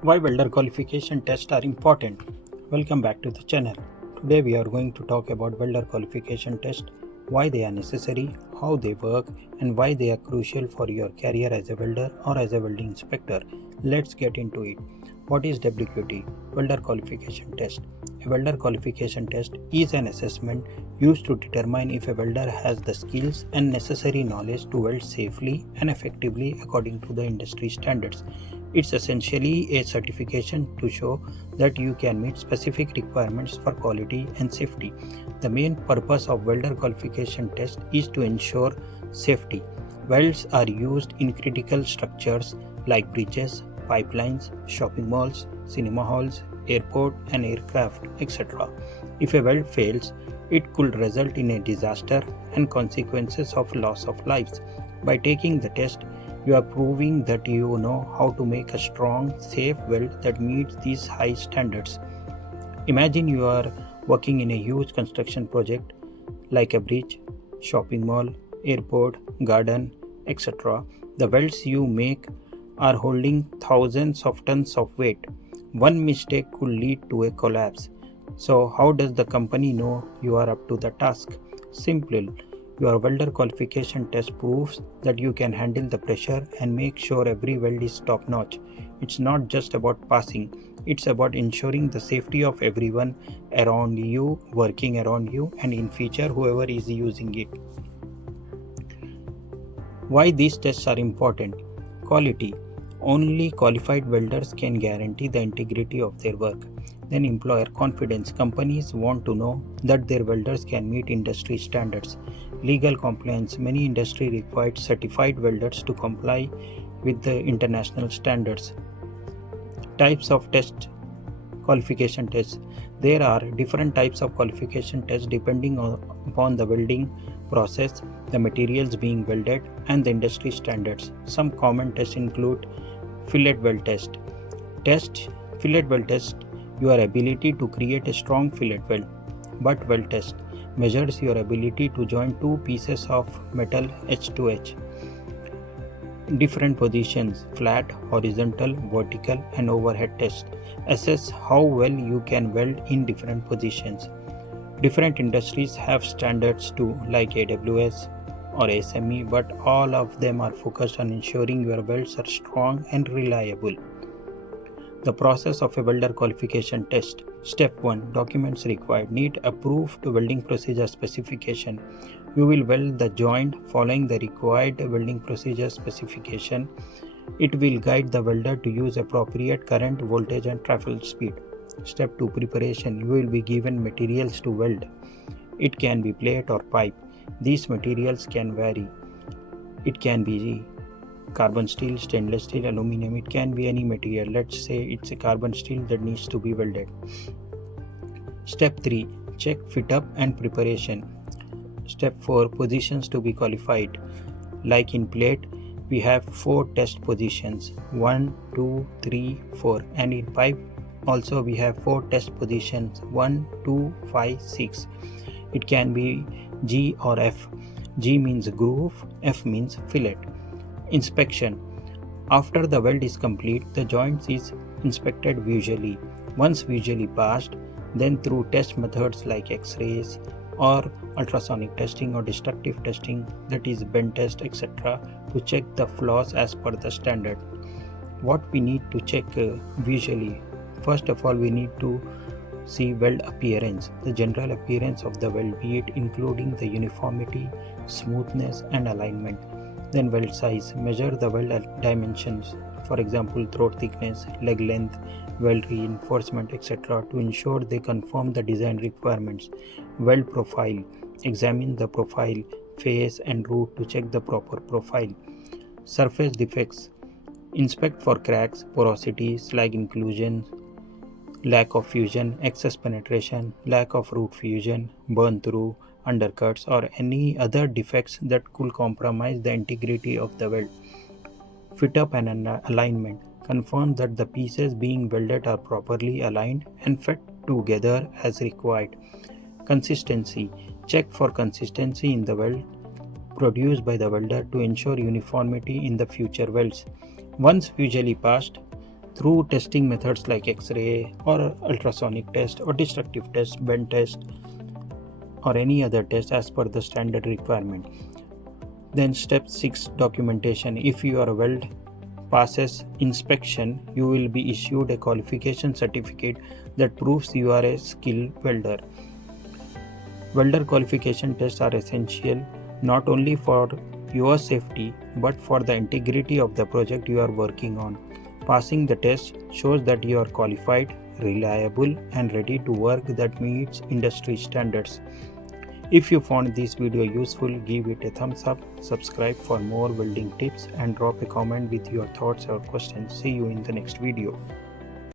Why welder qualification tests are important. Welcome back to the channel. Today we are going to talk about welder qualification tests, why they are necessary, how they work, and why they are crucial for your career as a welder or as a welding inspector. Let's get into it. What is WQT? Welder qualification test. A welder qualification test is an assessment used to determine if a welder has the skills and necessary knowledge to weld safely and effectively according to the industry standards. It's essentially a certification to show that you can meet specific requirements for quality and safety. The main purpose of welder qualification test is to ensure safety. Welds are used in critical structures like bridges, pipelines, shopping malls, cinema halls, airport and aircraft, etc. If a weld fails, it could result in a disaster and consequences of loss of lives. By taking the test, you are proving that you know how to make a strong, safe weld that meets these high standards. Imagine you are working in a huge construction project like a bridge, shopping mall, airport, garden, etc. The welds you make are holding thousands of tons of weight. One mistake could lead to a collapse. So, how does the company know you are up to the task? Simple. Your welder qualification test proves that you can handle the pressure and make sure every weld is top notch. It's not just about passing, it's about ensuring the safety of everyone around you, working around you, and in future, whoever is using it. Why these tests are important? Quality. Only qualified welders can guarantee the integrity of their work. Then employer confidence. Companies want to know that their welders can meet industry standards. Legal compliance. Many industry require certified welders to comply with the international standards. Types of test qualification tests. There are different types of qualification tests depending upon the welding process, the materials being welded, and the industry standards. Some common tests include fillet weld test. Fillet weld test your ability to create a strong fillet weld. Butt weld test measures your ability to join two pieces of metal edge to edge. Different positions, flat, horizontal, vertical, and overhead test assess how well you can weld in different positions. Different industries have standards too, like AWS or SME, but all of them are focused on ensuring your welds are strong and reliable. The process of a welder qualification test. Step 1. Documents required. Need approved welding procedure specification. You will weld the joint following the required welding procedure specification. It will guide the welder to use appropriate current, voltage, and travel speed. Step 2. Preparation. You will be given materials to weld. It can be plate or pipe. These materials can vary. It can be carbon steel, stainless steel, aluminum. It can be any material. Let's say it's a carbon steel that needs to be welded. Step 3. Check fit up and preparation. Step 4. Positions to be qualified. Like in plate, we have 4 test positions 1, 2, 3, 4, and in pipe also we have 4 test positions 1, 2, 5, 6. It can be G or F. G means groove, F means fillet. Inspection. After the weld is complete, the joint is inspected visually. Once visually passed, then through test methods like X-rays or ultrasonic testing or destructive testing, that is bend test, etc., to check the flaws as per the standard. What we need to check visually? First of all, we need to see weld appearance, the general appearance of the weld, be it including the uniformity, smoothness, and alignment. Then weld size. Measure the weld dimensions, for example throat thickness, leg length, weld reinforcement, etc., to ensure they conform the design requirements. Weld profile. Examine the profile, face, and root to check the proper profile. Surface defects. Inspect for cracks, porosity, slag inclusion, lack of fusion, excess penetration, lack of root fusion, burn through, undercuts, or any other defects that could compromise the integrity of the weld. Fit up and alignment. Confirm that the pieces being welded are properly aligned and fit together as required. Consistency. Check for consistency in the weld produced by the welder to ensure uniformity in the future welds. Once visually passed, through testing methods like X-ray or ultrasonic test or destructive test, bend test, or any other test as per the standard requirement. Then step 6, documentation. If your weld passes inspection, you will be issued a qualification certificate that proves you are a skilled welder. Welder qualification tests are essential not only for your safety but for the integrity of the project you are working on. Passing the test shows that you are qualified, reliable, and ready to work that meets industry standards. If you found this video useful, give it a thumbs up, subscribe for more welding tips, and drop a comment with your thoughts or questions. See you in the next video.